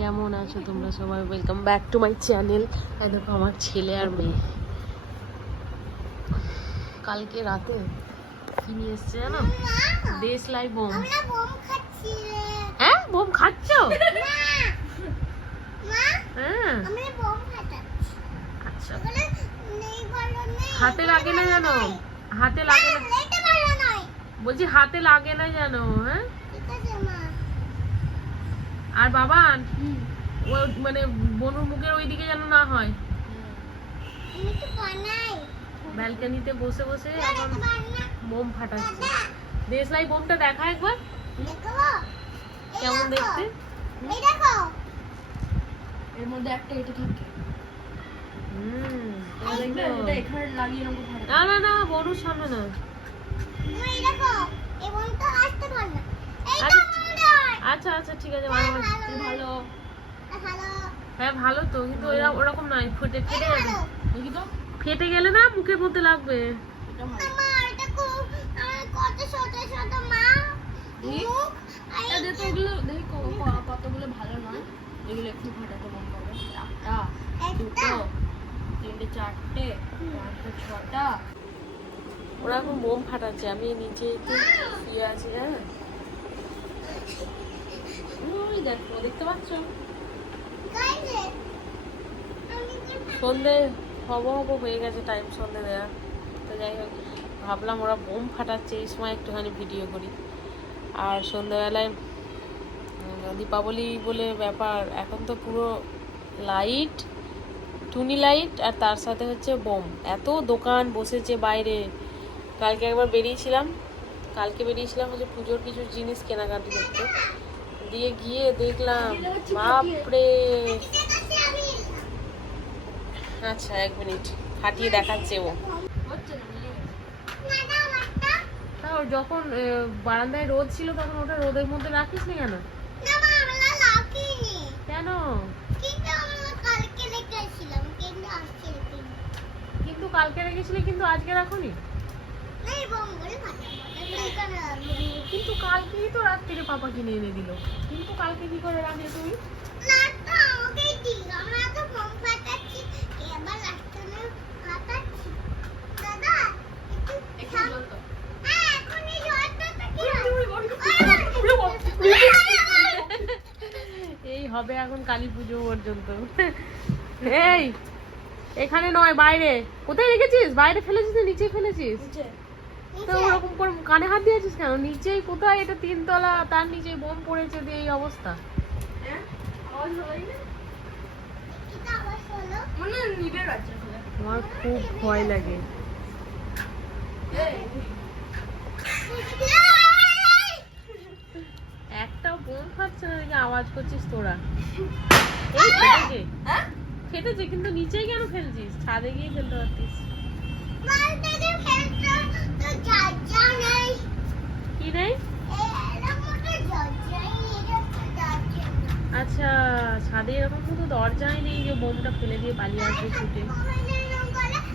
কেমন আছো তোমরা সবাই? Welcome back to my channel দেখো আমার ছেলে আর মেয়ে। কালকে রাতে কি নিয়ে এসছে জানো? দেশ লাই বোম হ্যাঁ? বোম খাচ্ছ? হ্যাঁ। আচ্ছা। হাতে লাগে না জানো? হাতে লাগে না বলছি হাতে লাগে না জানো হ্যাঁ? আর বাবা ও মানে বনুর মুখের ওই দিকে যেন না হয়। ব্যালকনিতে বসে বসে এখন বোম ফাটাচ্ছে। দেশলাই বোমটা দেখা একবার। কেমন দেখো। দেখতে? এর মধ্যে একটা এটা থাকে। না না না বনুর সামনে না। এই দেখো। এই বোমটা আসতে পারে না। আচ্ছা আচ্ছা ঠিক আছে ভালো হ্যাঁ ভালো তো কিন্তু এরা ওরকম নয় ফেটে ফেটে যাবে তো। ফেটে গেলে না মুখের মধ্যে লাগবে। কতগুলো ভালো নয় এগুলো একটু মন করবে একটা দুটো তিনটে চারটে পাঁচটা ছটা। ওরা এখন বোম ফাটাচ্ছে আমি নিচে শুয়ে আছি হ্যাঁ। ওই দেখো দেখতে পাচ্ছ? সন্ধে হব হব হয়ে গেছে টাইম সন্ধে দেওয়া তো যাই হোক ভাবলাম ওরা বোম ফাটাচ্ছে এই সময় একটুখানি ভিডিও করি। আর সন্ধেবেলায় দীপাবলি বলে ব্যাপার এখন তো পুরো লাইট টুনি লাইট আর তার সাথে হচ্ছে বোম। এত দোকান বসেছে বাইরে। কালকে একবার বেরিয়েছিলাম কালকে বেরিয়েছিলাম যে পুজোর কিছু জিনিস কেনাকাটি করতে। দিয়ে গিয়ে দেখলাম বাপরে! আচ্ছা এক মিনিট। ফাটিয়ে দেখাচ্ছে ও। যখন বারান্দায় রোদ ছিল তখন ওটা রোদের মধ্যে রাখিস নি কেন? কেন? কিন্তু কালকে রেখেছিলাম কিন্তু আজকে রেখেছি কিন্তু কালকে রেখেছিলি কিন্তু আজকে রাখুনি না এই বোমগুলো ফাটাবো এখানে রাখব। কিন্তু কালকেই রাত্রিরে পাপা কিনে এনে দিল কিন্তু কালকে কি করে রাখলে তুমি। হ্যাঁ এই জলটা তো কি এই হবে এখন কালী পুজো পর্যন্ত এই এখানে নয় বাইরে কোথায় রেখেছিস বাইরে ফেলেছিস নিচে ফেলেছিস নিচে। তো ওরকম করে কানে হাত দিয়েছিস কেন? নিচেই কোথায় এটা তিনতলা তার নিচে বোম পড়েছে দিয়ে এই অবস্থা। আমার খুব ভয় লাগে। একটা বোম ফাটছে না দেখে আওয়াজ করছিস তোরা। এই ফেটেছে হ্যাঁ? ফেটেছে কিন্তু নিচেই কেন ফেলছিস? ছাদে গিয়ে ফেলতে পারতিস। কি নেই। আচ্ছা ছাদে এরকম শুধু দরজাই নেই যে বোমটা ফেলে দিয়ে পালিয়ে আসবে ছুটে।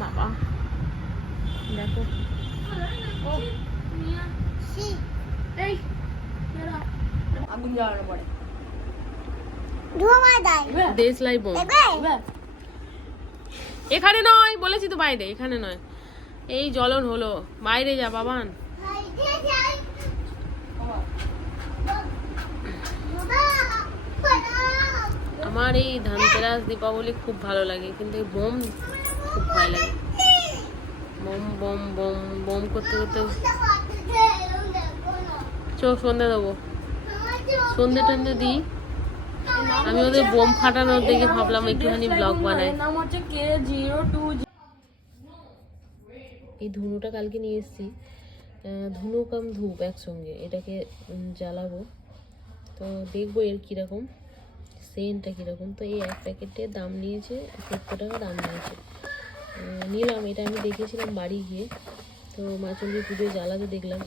বাবা দেখো। ও এই, আগুন জ্বালানো পড়ে দেশ এখানে নয় বলেছি তো বাইরে এখানে নয়। এই জ্বলন হলো। বাইরে যা, বাবান। আমার এই ধানতেরাস দীপাবলি খুব ভালো লাগে, কিন্তু এই বোম খুব ভয় লাগে। বোম বোম বোম বোম করতে করতে চোখ সন্ধে দেবো। সন্ধে টন্ধে দিই। আমি ওদের বোম ফাটানোর দেখে ভাবলাম একটুখানি ব্লগ বানাই। হচ্ছে কে জিরো টু এই ধুনুটা কালকে নিয়ে এসেছি। ধুনু কাম ধূপ একসঙ্গে, এটাকে জ্বালাবো। তো দেখব এর কীরকম, সেন্টটা কীরকম। তো এই এক প্যাকেটে দাম নিয়েছে, সত্তর টাকা দাম নিয়েছে। নিলাম, এটা আমি দেখেছিলাম বাড়ি গিয়ে। তো মাচন্ডী পুজোয় জ্বালাতে, দেখলাম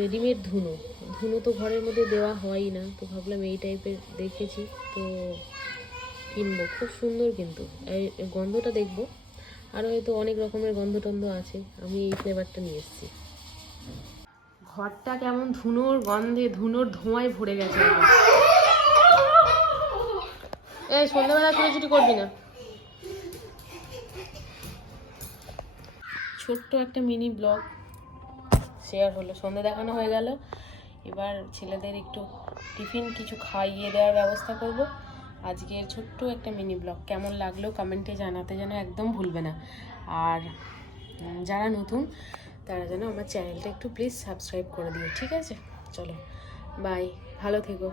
রেডিমেড ধুনো। ধুনো তো ঘরের মধ্যে দেওয়া হয়ই না, তো ভাবলাম এই টাইপের দেখেছি, তো কিনবো। খুব সুন্দর কিন্তু গন্ধটা দেখব। আরও হয়তো অনেক রকমের গন্ধ টন্ধ আছে। আমি এই ফ্লেভারটা নিয়ে এসেছি। ঘরটা কেমন ধুনোর গন্ধে, ধুনোর ধোঁয়ায় ভরে গেছে। আমার। সন্ধ্যাবেলা ছুটি করবি না। ছোট্ট একটা মিনি ব্লগ শেয়ার হলো। সন্ধে দেখানো হয়ে গেল। এবার ছেলেদের একটু টিফিন কিছু খাইয়ে দেওয়ার ব্যবস্থা করব। আজকের ছোট্ট একটা মিনি ব্লগ কেমন লাগল কমেন্টে জানাতে যেন একদম ভুলবে না। আর যারা নতুন, তারা যেন আমার চ্যানেলটা একটু প্লিজ সাবস্ক্রাইব করে দিও, ঠিক আছে? চলো বাই ভালো থেকো।